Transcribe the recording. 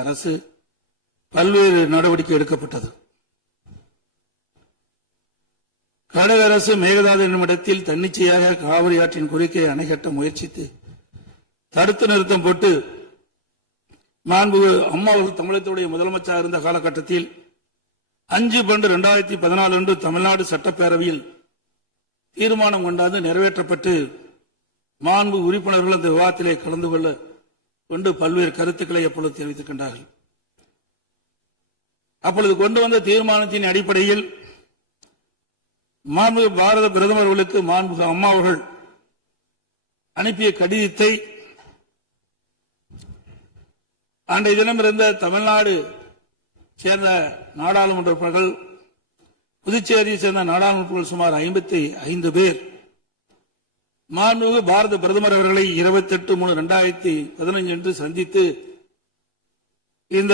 அரசு பல்வேறு நடவடிக்கை எடுக்கப்பட்டது. கர்நாடக அரசு மேகதாது என்னும் இடத்தில் தன்னிச்சையாக காவிரி ஆற்றின் குறுக்கே அணை கட்ட முயற்சித்து தடுத்து நிறுத்தம் போட்டு மாண்புமிகு அம்மா அவர்கள் தமிழகத்துடைய முதலமைச்சராக இருந்த காலகட்டத்தில் 5/12/2014 அன்று தமிழ்நாடு சட்டப்பேரவையில் தீர்மானம் கொண்டாந்து நிறைவேற்றப்பட்டு மாண்பு உறுப்பினர்கள் இந்த விவாதத்திலே கலந்து கொண்டு பல்வேறு கருத்துக்களை அப்பொழுது தெரிவித்திருக்கின்றார்கள். அப்பொழுது கொண்டு வந்த தீர்மானத்தின் அடிப்படையில் மாண்புமிகு பாரத பிரதமர் அவர்களுக்கு மாண்புமிகு அம்மா அவர்கள் அனுப்பிய கடிதத்தை அன்றைய தினம் இருந்த தமிழ்நாடு சேர்ந்த நாடாளுமன்ற உறுப்பினர்கள், புதுச்சேரியை சேர்ந்த நாடாளுமன்ற உறுப்பினர்கள் சுமார் 55 பேர் மாண்புமிகு பாரத பிரதமர் அவர்களை 28/3/2015 அன்று சந்தித்து இந்த